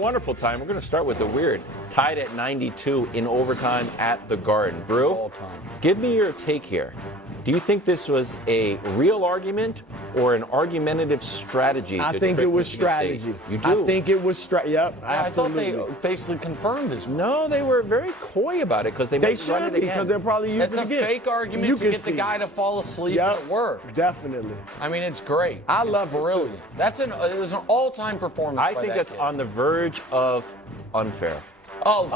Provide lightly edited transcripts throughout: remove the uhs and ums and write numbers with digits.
wonderful time. We're going to start with the weird. Tied at 92 in overtime at the Garden. Brew, all time. Give me your take here. Do you think this was a real argument or an argumentative strategy? I think it was strategy. You do? I think it was strategy. Yep, absolutely. I thought they basically confirmed this. No, they were very coy about it because they might run it again. Because they're probably using It's it a again. fake argument to get the guy to fall asleep and it worked. Definitely. I mean, it's great. I love it, too. brilliant. It was an all-time performance. I by think that that's kid. on the verge of unfair. Oh,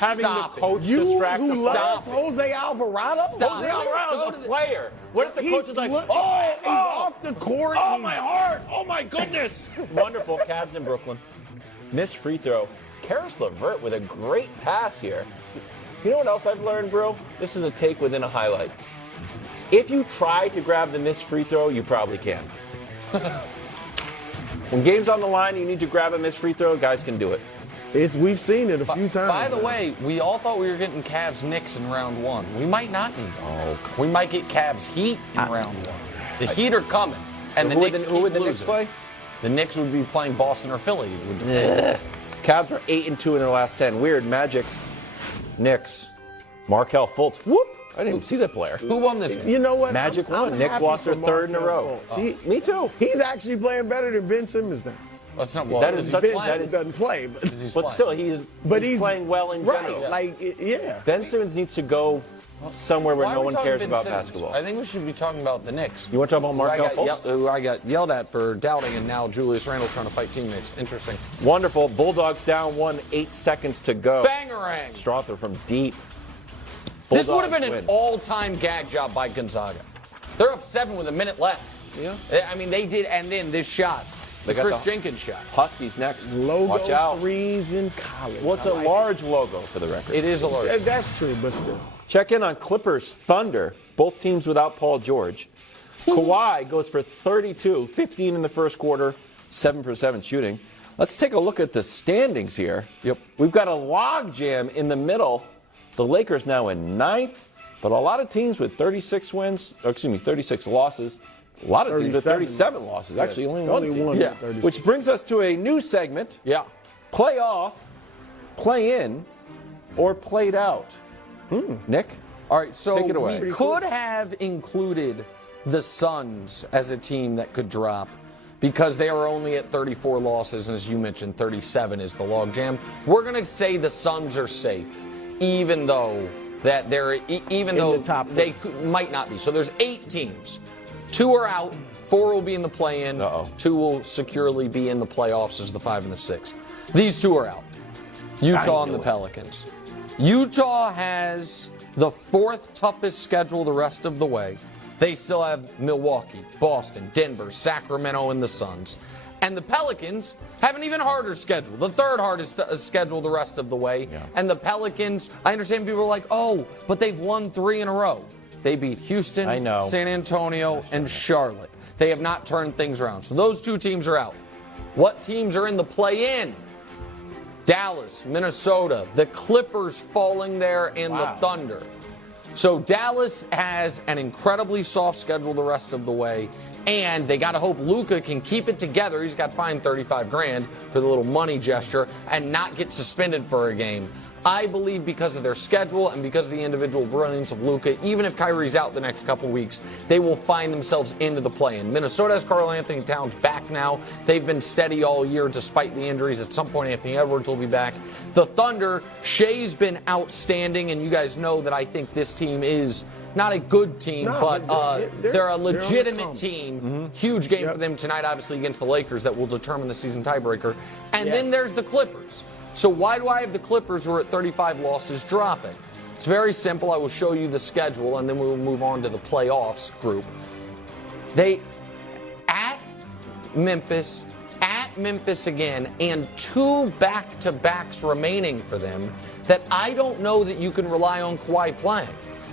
Having stop the coach You distract the who loves player. Jose Alvarado? Stop. Jose Alvarado's a player. What if the coach is like, he's off the court. oh, my heart. Oh, my goodness. Wonderful. Cavs in Brooklyn. Missed free throw. Karis LeVert with a great pass here. You know what else I've learned, bro? This is a take within a highlight. If you try to grab the missed free throw, you probably can. When game's on the line, you need to grab a missed free throw, guys can do it. We've seen it a few times. By the way, we all thought we were getting Cavs Knicks in round one. We might not be. Oh, We might get Cavs Heat in round one. The Heat are coming, and the Knicks who would the keep Knicks losing. play? The Knicks would be playing Boston or Philly. Cavs are 8-2 in their last 10. Weird. Magic. Knicks. Markelle Fultz. Whoop! I didn't even see that player. Who won this game? You know what? Magic I'm won. Knicks happy lost their for third in a Markelle row. Fultz. Me too. He's actually playing better than Ben Simmons now. That's not That is such- Ben that Simmons is- doesn't play, but But still, he's playing well in right. general. Like, yeah. Ben Simmons needs to go somewhere where Why no are we one talking cares Ben about Simmons? basketball. I think we should be talking about the Knicks. You want to talk about Markelle Fultz? Who I got yelled at for doubting, and now Julius Randle trying to fight teammates. Interesting. Wonderful. Bulldogs down 1, 8 seconds to go. Bangarang! Strother from deep. This would have Bulldogs been an win. all-time gag job by Gonzaga. They're up 7 with a minute left. Yeah. I mean, they did, and then this shot. They got Chris the- Jenkins shot. Huskies next. Logo Watch out. threes in college. Well, it's I a like large logo for the record. It is a large. That's true, but still. Check in on Clippers Thunder. Both teams without Paul George. Kawhi goes for 32, 15 in the first quarter, 7 for 7 shooting. Let's take a look at the standings here. Yep. We've got a log jam in the middle. The Lakers now in 9th, but a lot of teams with 36 losses. A lot of teams with 37 losses. Actually, only one team. Yeah. Which brings us to a new segment. Yeah. Play off, play in, or played out. Nick? All right, so Take it away. we could have included the Suns as a team that could drop because they are only at 34 losses, and as you mentioned, 37 is the logjam. We're going to say the Suns are safe, even though that the top they might not be. So there's 8 teams. 2 are out, 4 will be in the play-in, Uh-oh. 2 will securely be in the playoffs as the 5 and the 6. These 2 are out. Utah and the Pelicans. Utah has the 4th toughest schedule the rest of the way. They still have Milwaukee, Boston, Denver, Sacramento, and the Suns. And the Pelicans have an even harder schedule, the 3rd hardest schedule the rest of the way. Yeah. And the Pelicans, I understand people are like, oh, but they've won 3 in a row. They beat Houston, I know. San Antonio, and Charlotte. They have not turned things around. So those 2 teams are out. What teams are in the play-in? Dallas, Minnesota, the Clippers falling there, and the Thunder. So Dallas has an incredibly soft schedule the rest of the way, and they got to hope Luka can keep it together. He's got fined $35,000 for the little money gesture and not get suspended for a game. I believe because of their schedule and because of the individual brilliance of Luka, even if Kyrie's out the next couple weeks, they will find themselves into the play-in. Minnesota has Karl-Anthony Towns back now. They've been steady all year despite the injuries. At some point, Anthony Edwards will be back. The Thunder, Shea's been outstanding, and you guys know that I think this team is not a good team, but they're a legitimate team. Huge game for them tonight, obviously, against the Lakers that will determine the season tiebreaker. And then there's the Clippers. So why do I have the Clippers who are at 35 losses dropping? It's very simple. I will show you the schedule, and then we will move on to the playoffs group. They at Memphis again, and 2 back-to-backs remaining for them that I don't know that you can rely on Kawhi playing.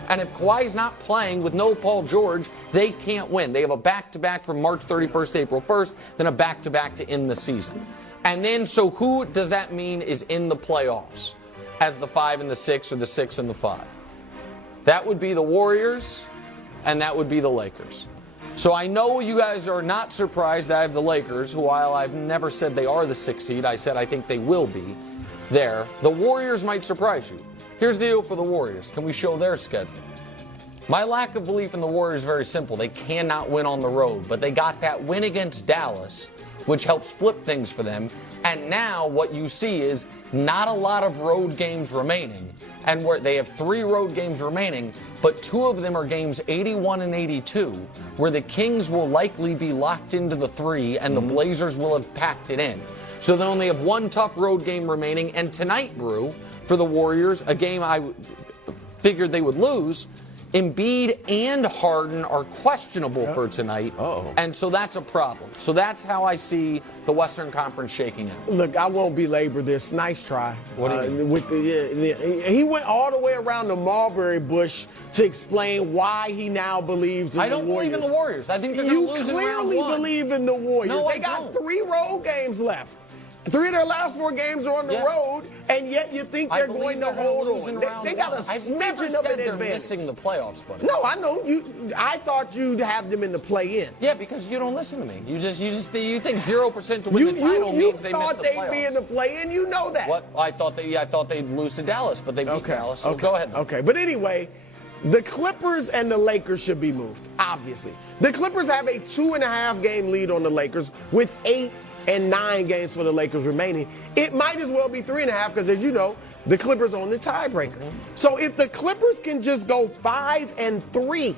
And if Kawhi's not playing with no Paul George, they can't win. They have a back-to-back from March 31st to April 1st, then a back-to-back to end the season. And then, so who does that mean is in the playoffs as the 5 and the 6 or the 6 and the 5? That would be the Warriors, and that would be the Lakers. So I know you guys are not surprised that I have the Lakers, who, while I've never said they are the 6th seed, I said I think they will be there. The Warriors might surprise you. Here's the deal for the Warriors. Can we show their schedule? My lack of belief in the Warriors is very simple. They cannot win on the road, but they got that win against Dallas, which helps flip things for them. And now what you see is not a lot of road games remaining. And where they have 3 road games remaining, but 2 of them are games 81 and 82, where the Kings will likely be locked into the 3 and the Blazers will have packed it in. So they only have 1 tough road game remaining. And tonight, Brew, for the Warriors, a game I figured they would lose, Embiid and Harden are questionable for tonight. And so that's a problem. So that's how I see the Western Conference shaking out. Look, I won't belabor this. Nice try. What do you mean? With he went all the way around the mulberry bush to explain why he now believes in I don't the Warriors. believe in the Warriors. I think they're going You to lose in round clearly 1. believe in the Warriors. No, I they got don't. 3 road games left. 3 of their last 4 games are on the Yeah. road, and yet you think I they're believe going to they're gonna hold lose on. in They, round they got a 1. I've never smidgen of said an they're advantage. missing the playoffs, buddy. No, I know you. I thought you'd have them in the play-in. Yeah, because you don't listen to me. You think 0% to win You the title means they missed thought the they'd playoffs. be in the play-in. You know that. What? I thought they'd lose to Dallas, but they beat Dallas. So go ahead. Okay, but anyway, the Clippers and the Lakers should be moved, obviously. The Clippers have a 2.5 game lead on the Lakers with 8 and 9 games for the Lakers remaining. It might as well be 3.5 because, as you know, the Clippers own the tiebreaker. So if the Clippers can just go 5-3,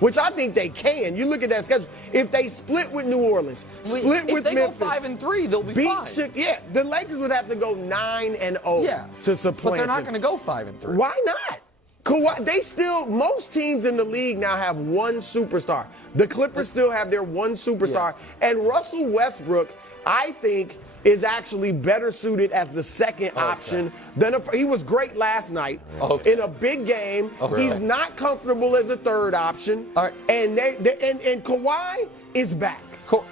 which I think they can, you look at that schedule. If they split with New Orleans, split with if they Memphis, go 5-3, they'll be fine. the Lakers would have to go 9-0 Yeah, to supplant. but they're not them. going to go 5-3. Why not? Most teams in the league now have one superstar. The Clippers still have their one superstar. And Russell Westbrook, I think, is actually better suited as the second option than he was great last night in a big game. He's not comfortable as a third option. All right. And Kawhi is back.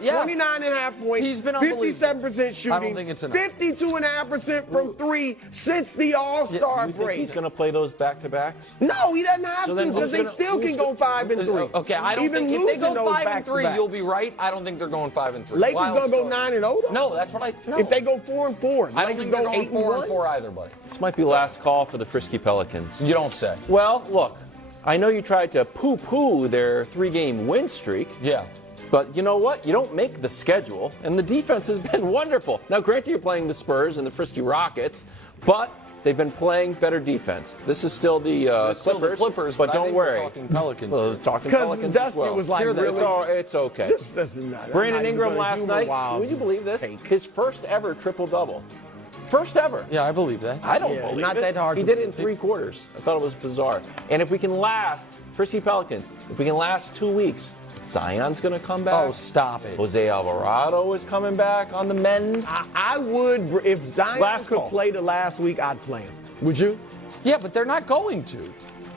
Yeah. 29.5 points. He's been unbelievable. 57% shooting. I don't think it's enough. 52.5% from 3 since the All-Star You break. think he's going to play those back-to-backs? No, he doesn't have So to then because they still can go 5-3. Okay, I don't Even think if they losing go those 5-3, back-to-backs. you'll be right. I don't think they're going 5-3. Lakers Wild gonna go story. 9-0. though? No, that's what I. No. If they go 4-4, I don't Lakers think they're go going 8-1. 4-4 either, buddy. This might be last call for the Frisky Pelicans. You don't say. Well, look, I know you tried to poo-poo their 3-game win streak. Yeah. But you know what? You don't make the schedule, and the defense has been wonderful. Now, granted, you're playing the Spurs and the Frisky Rockets, but they've been playing better defense. This is still the Clippers, but I don't think worry. We're talking Pelicans. Well, here. talking Because Pelicans Dusty as well. was like, really? It's okay. Just doesn't matter. Brandon I'm not Ingram even last gonna night, humor Wilde's would you believe this? take. His first ever triple-double. First ever. Yeah, I believe that. I don't Yeah, believe not it. that hard He to did it in believe. 3 quarters. I thought it was bizarre. And if we can last, Frisky Pelicans, if we can last 2 weeks, Zion's going to come back. Oh, stop it. Jose Alvarado is coming back on the mend. I would, if Zion Last could call. play the last week, I'd play him. Would you? Yeah, but they're not going to.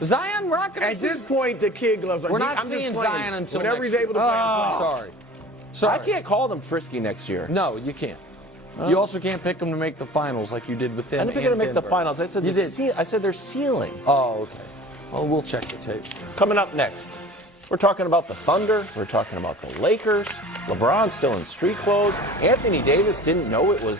Zion, we're not going to At see. this point, the kid gloves are. We're not I'm just seeing playing. Zion until whenever next he's able to year. play. I'm playing. Sorry. So I can't call them Frisky next year. No, you can't. You also can't pick them to make the finals like you did with them. I didn't pick them to and make the Denver. finals. I said You did. I said their ceiling. Oh, okay. Well, we'll check the tape. Coming up next, we're talking about the Thunder. We're talking about the Lakers. LeBron's still in street clothes. Anthony Davis didn't know it was